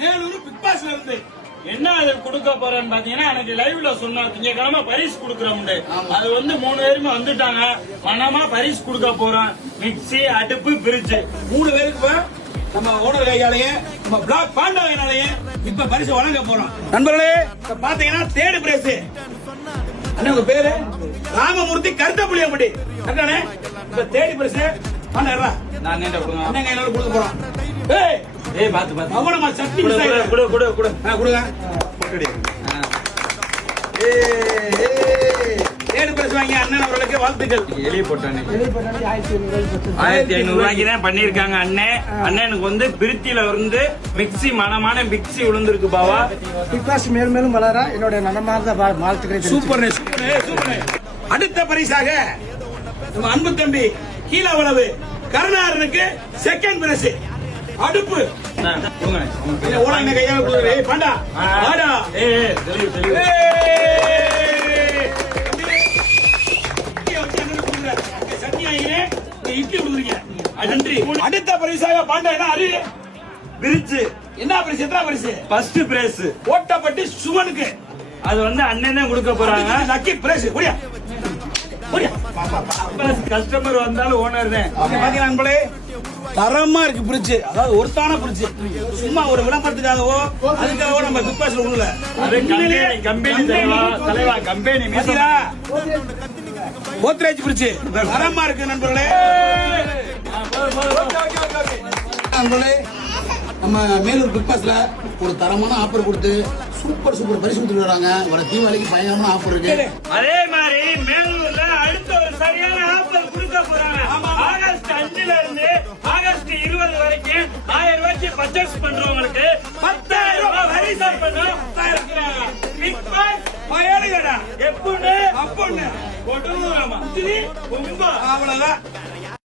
Melur big பாஸ்ல இருந்து என்ன அது கொடுக்க போறேன்னு பாத்தீங்கன்னா எனக்கு லைவ்ல சொன்ன திங்கக்கிழமை பரிசு கொடுக்குறோம். அது வந்து 3 பேருமே வந்துட்டாங்க. மனமா பரிசு கொடுக்க போறோம். மிக்சி, அடுப்பு, பிரிட்ஜ் 3 பேருக்கு நம்ம ஓனர் கையாலேயே நம்ம பிளாக் பாண்டா கையாலேயே இப்ப பரிசு வழங்க போறோம். நண்பர்களே இப்ப பாத்தீங்கன்னா தேர்ட் பிரைஸ் அண்ணா உங்க பேரு ராமமூர்த்தி கருத்தப்புளியம்பட்டி கரெக்டானே. இப்ப தேர்ட் பிரைஸ் பாண்டா நான் என்ன கொடுங்க அண்ணன் கையால கொடுக்க போறோம். ஏய் பாத்து அவனமா சட்டி குடு கொடுங்க. தேர்ட் பிரைஸ் வாங்கி அண்ணன் அவர்களுக்கு வாழ்த்துக்கள். எலி போட்டானே 1500 ரூபாய்க்கு தான் பண்ணிருக்காங்க அண்ணன். அண்ணனுக்கு வந்து பிரித்தில இருந்து மிக்சி மனமான மிக்சி விழுந்திருக்கு பாவா. பிக் பாஸ் மேலும் மேலும் வளர என்னுடைய நலமார்ந்த வாழ்த்துக்களை. சூப்பர். அடுத்த பரிசாக நம்ம அன்பு தம்பி கீழவளவு கருணாரனுக்கு செகண்ட் பிரைஸ் அடுப்பு ஓடாங்க கையால கொடுக்குறே பாண்டா ஆடா. இட்லி கொடுக்குறீங்க நன்றி. அடுத்த பரிசாக பாண்டா என்ன அறி பிரிட்ஜ் என்ன பரிசு எத்தனை பரிசு? ஃபர்ஸ்ட் பிரைஸ் ஓட்டப்பட்டி சுமனுக்கு அது வந்து அண்ணன் தான் கொடுக்க போறாங்க. லக்கி பிரைஸ் புரியா கஸ்டமர் வந்தாலும் ஓனர் தான். பாத்தீங்கன்னா நண்பர்களே தரமா இருக்கு பிரிட்ஜ். அதாவது ஒருத்தான பிரிட்ஜ். சும்மா ஒரு விளம்பரத்துக்காகவோ அதுக்காகவோ நம்ம பிக் பாஸ்ல உள்ள கம்பெனி தலைவா கம்பெனி கோத்ரேஜ் பிரிட்ஜ் தரமா இருக்கு நண்பர்களே. நண்பர்களே நம்ம மேலூர் பிக் பாஸ்ல ஒரு தரமான ஆஃபர் கொடுத்து சூப்பர் பரிசு கொடுத்துட்டு வராங்க. ஒரு தீபாவளிக்கு பயங்கரமான ஆஃபர் இருக்கு. அதே மாதிரி மேலூர்ல அடுத்த ஒரு சரியான ஆஃபர் கொடுக்க போறாங்க. ஆகஸ்ட் 5ல இருந்து ஆகஸ்ட் 20 வரைக்கும் 1000 ரூபாய்க்கு பர்ச்சேஸ் பண்றவங்களுக்கு 10,000 ரூபாய் வரி சம்பளம் பிக் பாஸ் பயணிகடா எப்பொண்ணு அப்பொண்ணு கொடூரமா அவ்வளவுதான்.